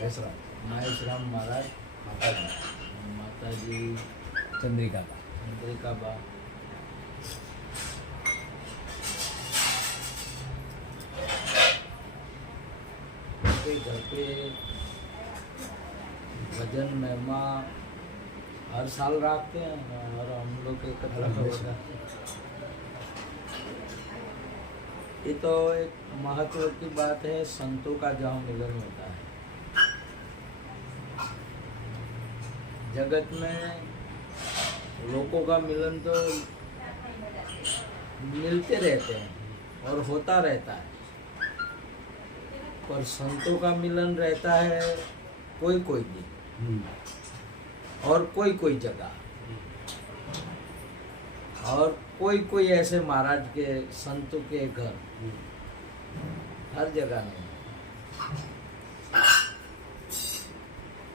महेश राम महाराज, माता जी चंद्रिका बा, घर पे भजन महिमा हर साल रखते हैं और हम लोग एकत्र होगा। ये तो एक महत्व की बात है, संतों का जहाँ मिलन होता है। जगत में लोगों का मिलन तो मिलते रहते हैं और होता रहता है, पर संतों का मिलन रहता है कोई कोई दिन और कोई कोई जगह और कोई कोई ऐसे महाराज के संतों के घर, हर जगह नहीं।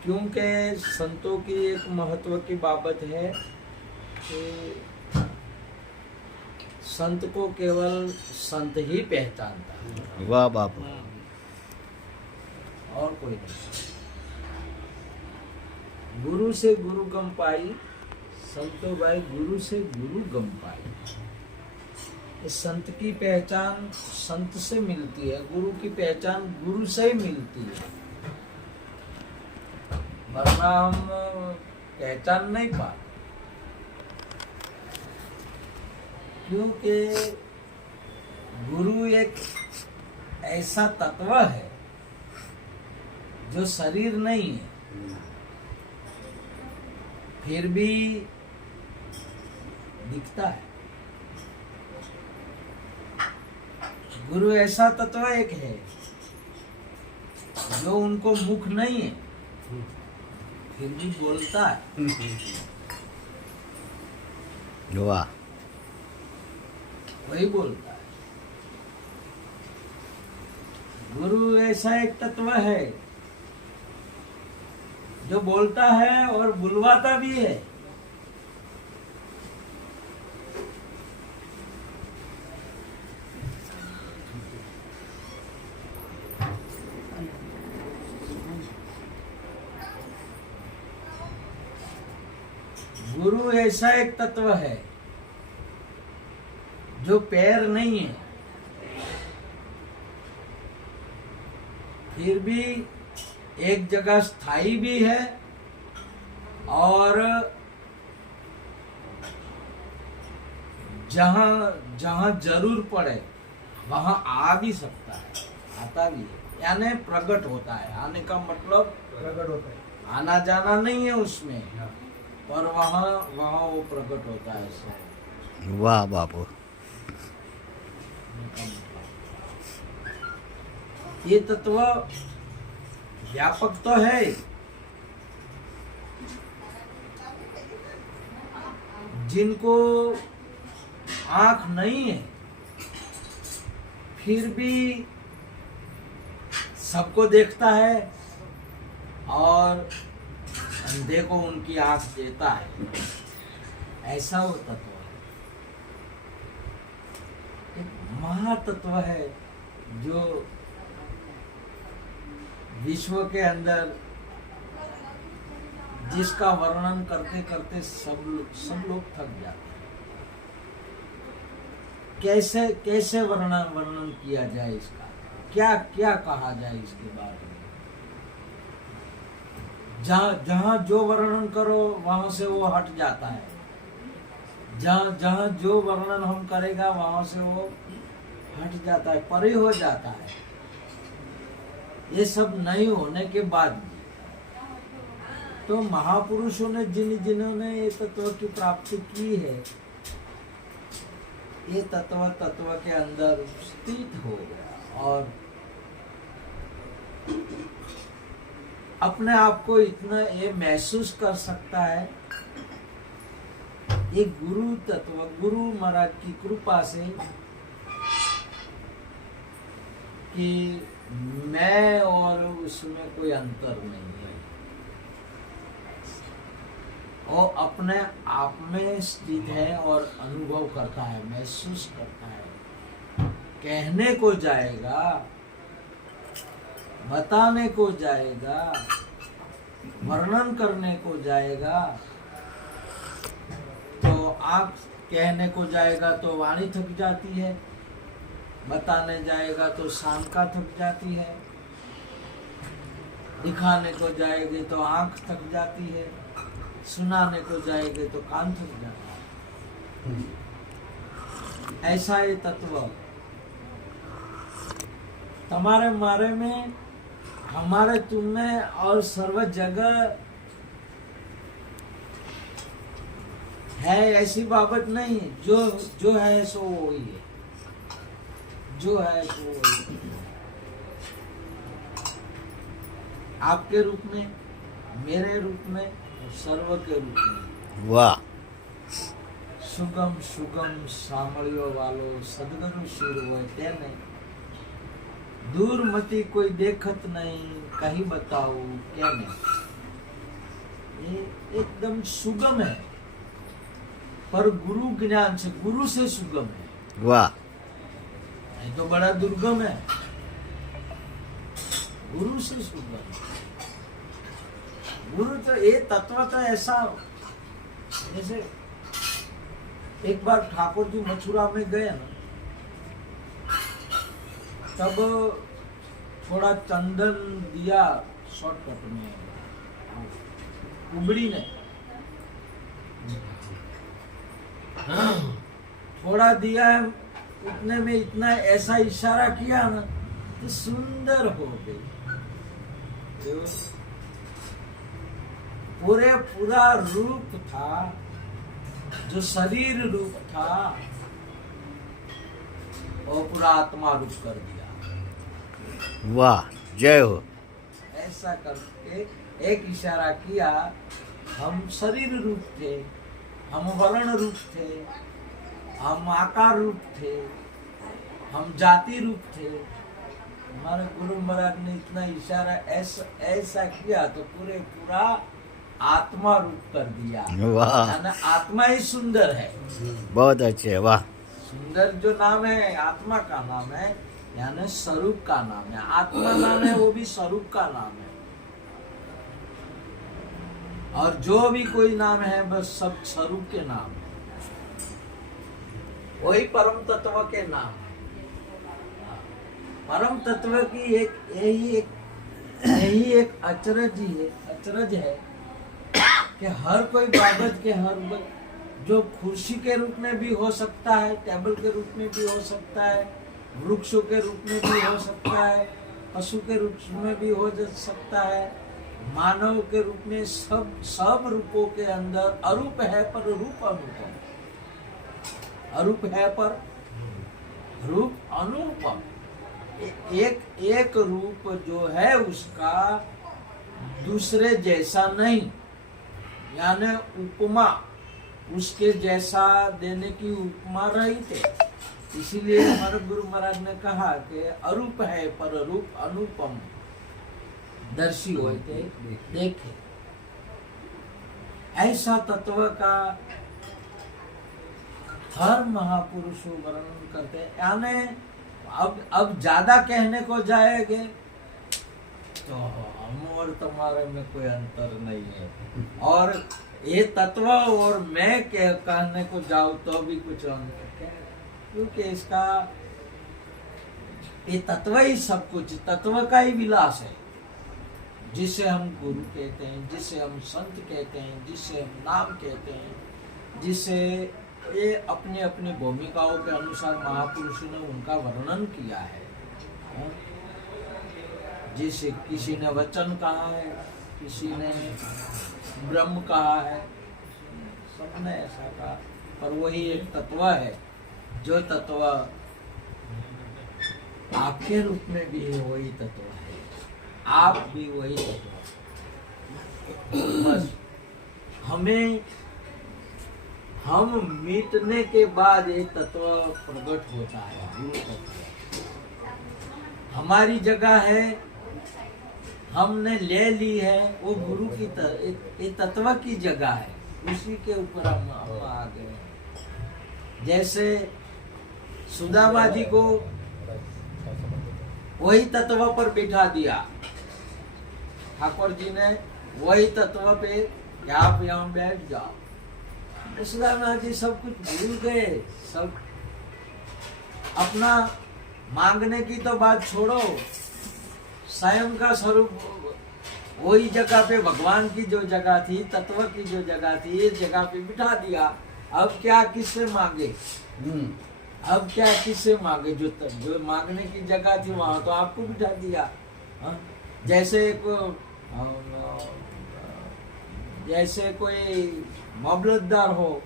क्योंकि संतों की एक महत्व की बात है कि संत को केवल संत ही पहचानता है। वाह बापू। और कोई नहीं। गुरु से गुरु गम पाई, संतो भाई गुरु से गुरु गम पाई। इस संत की पहचान संत से मिलती है, गुरु की पहचान गुरु से ही मिलती है, वरना हम पहचान नहीं पाते। क्योंकि गुरु एक ऐसा तत्व है जो शरीर नहीं है, फिर भी दिखता है। गुरु ऐसा तत्व एक है जो उनको मुख नहीं है, फिर भी बोलता है। वाह। वही बोलता है। गुरु ऐसा एक तत्व है जो बोलता है और बुलवाता भी है। गुरु ऐसा एक तत्व है जो पैर नहीं है, फिर भी एक जगह स्थायी भी है और जहां जहां जरूर पड़े वहां आ भी सकता है, आता भी है, यानी प्रकट होता है। आने का मतलब प्रकट होता है, आना जाना नहीं है उसमें, पर वहां वहां वो प्रकट होता है सब। वाह बापू। ये तत्व व्यापक तो है, जिनको आंख नहीं है फिर भी सबको देखता है और अंधे को उनकी आंख देता है, ऐसा वो तत्व है। एक महातत्व है जो विश्व के अंदर, जिसका वर्णन करते करते सब लोग थक जाते हैं। कैसे कैसे वर्णन किया जाए इसका, क्या क्या कहा जाए इसके बारे में। जहां जो वर्णन करो वहां से वो हट जाता है, जहां जो वर्णन हम करेगा वहां से वो हट जाता है, परे हो जाता है। ये सब नहीं होने के बाद भी तो महापुरुषों ने जिन्होंने ये तत्व की प्राप्ति की है, ये तत्व के अंदर स्थित हो गया और अपने आप को इतना ये महसूस कर सकता है। ये गुरु तत्व, गुरु महाराज की कृपा से कि मैं और उसमें कोई अंतर नहीं है, और अपने आप में स्थित है और अनुभव करता है, महसूस करता है। कहने को जाएगा बताने को जाएगा, वर्णन करने को जाएगा, तो आंख कहने को जाएगा तो वाणी थक जाती है, बताने जाएगा तो शांका थक जाती है, दिखाने को जाएगी तो आंख थक जाती है, सुनाने को जाएंगे तो कान थक जाता है। ऐसा ये तत्व तुम्हारे मारे में, हमारे तुम में और सर्व जगह है, ऐसी बाबत नहीं। जो है सो वही है, जो है सो वही है। आपके रूप में, मेरे रूप में, सर्व के रूप में। वाह। सुगम सुगम सामळियो वालो सदगुरु शिर होय तेने, दूर मती कोई देखत नहीं, कहीं बताओ केने। ये एकदम सुगम है, पर गुरु ज्ञान से, गुरु से सुगम है। वाह। ये तो बड़ा दुर्गम है, गुरु से सुगम। गुरु तो ये तत्व तो ऐसा, जैसे एक बार ठाकुर जी मथुरा में गए ना, तब थोड़ा चंदन दिया शॉर्टकट में कुबड़ी ने, थोड़ा दिया, उतने में इतना ऐसा इशारा किया ना तो सुंदर हो गई। तो पूरा रूप था, जो शरीर रूप था वो पूरा आत्मा रूप कर दिया। वाह, जय हो। ऐसा करके एक इशारा किया, हम शरीर रूप थे, हम वर्ण रूप थे, हम आकार रूप थे, हम जाति रूप थे। हमारे गुरु महाराज ने इतना इशारा ऐसा किया तो पूरा आत्मा रूप कर दिया। वाह, आत्मा ही सुंदर है। बहुत अच्छे, वाह। सुंदर जो नाम है आत्मा का नाम है, यानी स्वरूप का नाम है। आत्मा नाम है, वो भी स्वरूप का नाम है। और जो भी कोई नाम है बस सब स्वरूप के नाम है, वही परम तत्व के नाम है। परम तत्व की यही एक अचरज है कि हर कोई बाबत के हर जो कुर्सी के रूप में भी हो सकता है, टेबल के रूप में भी हो सकता है, वृक्षों के रूप में भी हो सकता है, पशु के रूप में भी हो सकता है, मानव के रूप में, सब रूपों के अंदर अरूप है पर रूप अनुपम, अरूप है पर रूप अनुपम। एक रूप जो है उसका दूसरे जैसा नहीं, यानी उपमा उसके जैसा देने की उपमा रही थे। इसीलिए हमारे गुरु महाराज ने कहा कि अरूप है पर रूप अनुपम, दर्शी होए थे देखे। ऐसा तत्व का हर महापुरुष वर्णन करते हैं। यानी अब ज्यादा कहने को जाएंगे तो हम और तुम्हारे में कोई अंतर नहीं है, और ये तत्व और मैं कहने को जाऊं तो भी कुछ अंतर है, क्योंकि इसका ये तत्व ही सब कुछ, तत्व का ही विलास है। जिसे हम गुरु कहते हैं, जिसे हम संत कहते हैं, जिसे हम नाम कहते हैं, जिसे ये अपनी अपनी भूमिकाओं के अनुसार महापुरुषों ने उनका वर्णन किया है। जिसे किसी ने वचन कहा है, किसी ने ब्रह्म कहा है, सबने ऐसा कहा, पर वही एक तत्व है। जो तत्व आपके रूप में भी है वही तत्व है, आप भी वही तत्व। बस हम मिटने के बाद ये तत्व प्रकट होता है। गुरु तत्व हमारी जगह है, हमने ले ली है, वो गुरु की ये तत्व की जगह है, उसी के ऊपर हम आ गए। जैसे सुदामा जी को वही तत्व पर बिठा दिया, ठाकुर जी ने वही तत्व पे कि आप यहाँ बैठ जाओ। सदानंद जी सब कुछ भूल गए, सब अपना मांगने की तो बात छोड़ो, स्वयं का स्वरूप वही जगह पे, भगवान की जो जगह थी, तत्व की जो जगह थी, इस जगह पे बिठा दिया। अब क्या किससे मांगे? अब क्या किससे मांगे? जो मांगने की जगह थी वहां तो आपको बिठा दिया। हाँ? जैसे कोई मामलतदार हो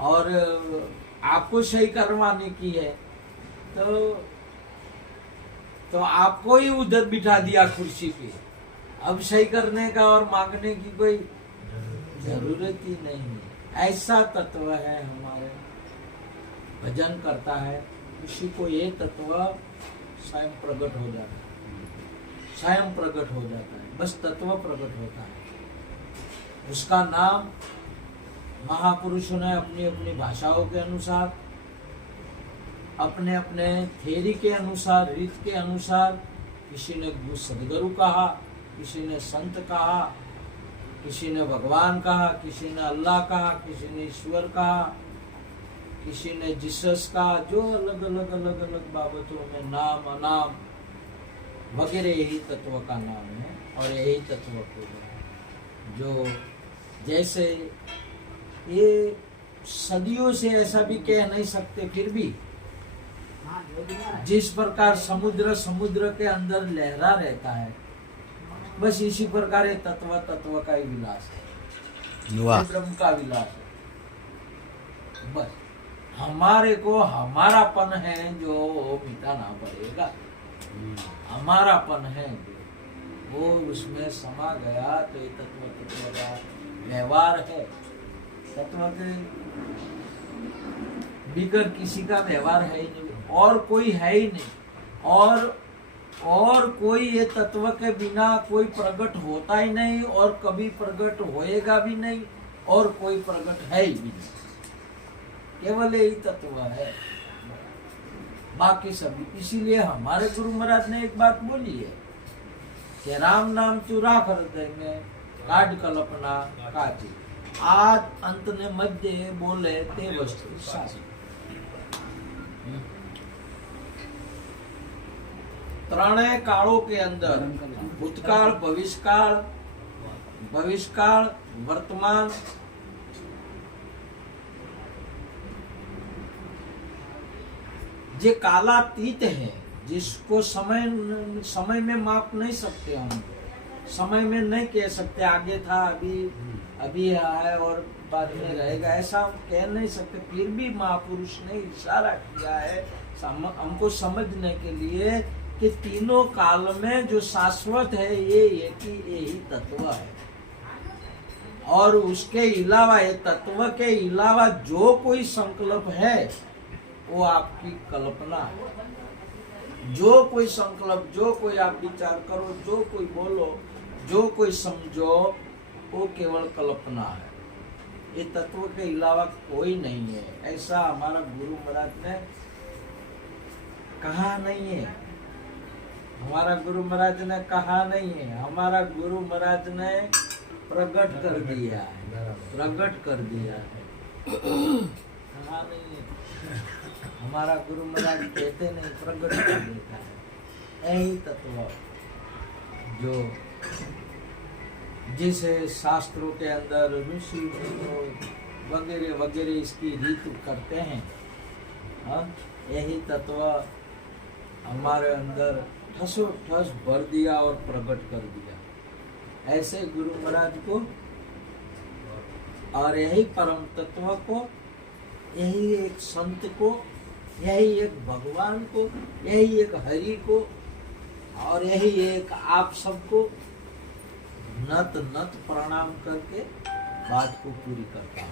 और आपको सही करवाने की है तो आपको ही उधर बिठा दिया कुर्सी पे। अब सही करने का और मांगने की कोई जरूरत ही नहीं है। ऐसा तत्व है हमारे, भजन करता है किसी को ये तत्व स्वयं प्रकट हो जाता है, स्वयं प्रकट हो जाता है, बस तत्व प्रकट होता है। उसका नाम महापुरुषों ने अपनी अपनी भाषाओं के अनुसार, अपने अपने थेरी के अनुसार, रीत के अनुसार, किसी ने सदगुरु कहा, किसी ने संत कहा, किसी ने भगवान कहा, किसी ने अल्लाह कहा, किसी ने ईश्वर कहा, किसी ने जीसस कहा, जो अलग अलग अलग अलग बाबतों में नाम अनाम वगैरह यही तत्व का नाम है। और यही तत्व को जो जैसे ये सदियों से ऐसा भी कह नहीं सकते, फिर भी जिस प्रकार समुद्र के अंदर लहरा रहता है, बस इसी प्रकार ये तत्व का ही विलास है, ब्रह्म का विलास है। बस हमारे को हमारापन है जो मिटाना पड़ेगा। हमारापन है वो उसमें समा गया तो ये तत्व का व्यवहार है। तत्व के बिगर किसी का व्यवहार है ही नहीं, और कोई है ही नहीं, और कोई ये तत्व के बिना कोई प्रकट होता ही नहीं, और कभी प्रकट होएगा भी नहीं, और कोई प्रकट है ही भी नहीं। केवल यही तत्व है, बाकी सभी। इसीलिए हमारे गुरु महाराज ने एक बात बोली है कि राम नाम चुरा हृदय में, काट कल्पना काटी, आज अंत ने मध्य बोले ते वस्तु सासी। ત્રણેય કાળો के अंदर, भूतकाल, भविष्यकाल, वर्तमान, जे कालातीत है, जिसको समय में माप नहीं सकते हम, समय में नहीं कह सकते आगे था, अभी है और बाद में रहेगा, ऐसा हम कह नहीं सकते। फिर भी महापुरुष ने इशारा किया है हमको समझने के लिए कि तीनों काल में जो शाश्वत है ये एक ही तत्व है, और उसके अलावा, ये तत्व के अलावा जो कोई संकल्प है वो आपकी कल्पना है। जो कोई संकल्प, जो कोई आप विचार करो, जो कोई बोलो, जो कोई समझो, वो केवल कल्पना है। ये तत्व के अलावा कोई नहीं है, ऐसा हमारा गुरु महाराज ने कहा नहीं है। हमारा गुरु महाराज ने कहा नहीं है, हमारा गुरु महाराज ने प्रकट कर दिया है, प्रकट कर दिया है, कहा नहीं है। हमारा गुरु महाराज कहते नहीं, प्रकट कर देता है। यही तत्व जो जिसे शास्त्रों के अंदर ऋषि वगैरह वगैरह इसकी रीत करते हैं, यही तत्व हमारे अंदर ठसो ठस भर दिया और प्रकट कर दिया। ऐसे गुरु महाराज को और यही परम तत्व को, यही एक संत को, यही एक भगवान को, यही एक हरि को, और यही एक आप सबको नत नत प्रणाम करके बात को पूरी करता हूँ।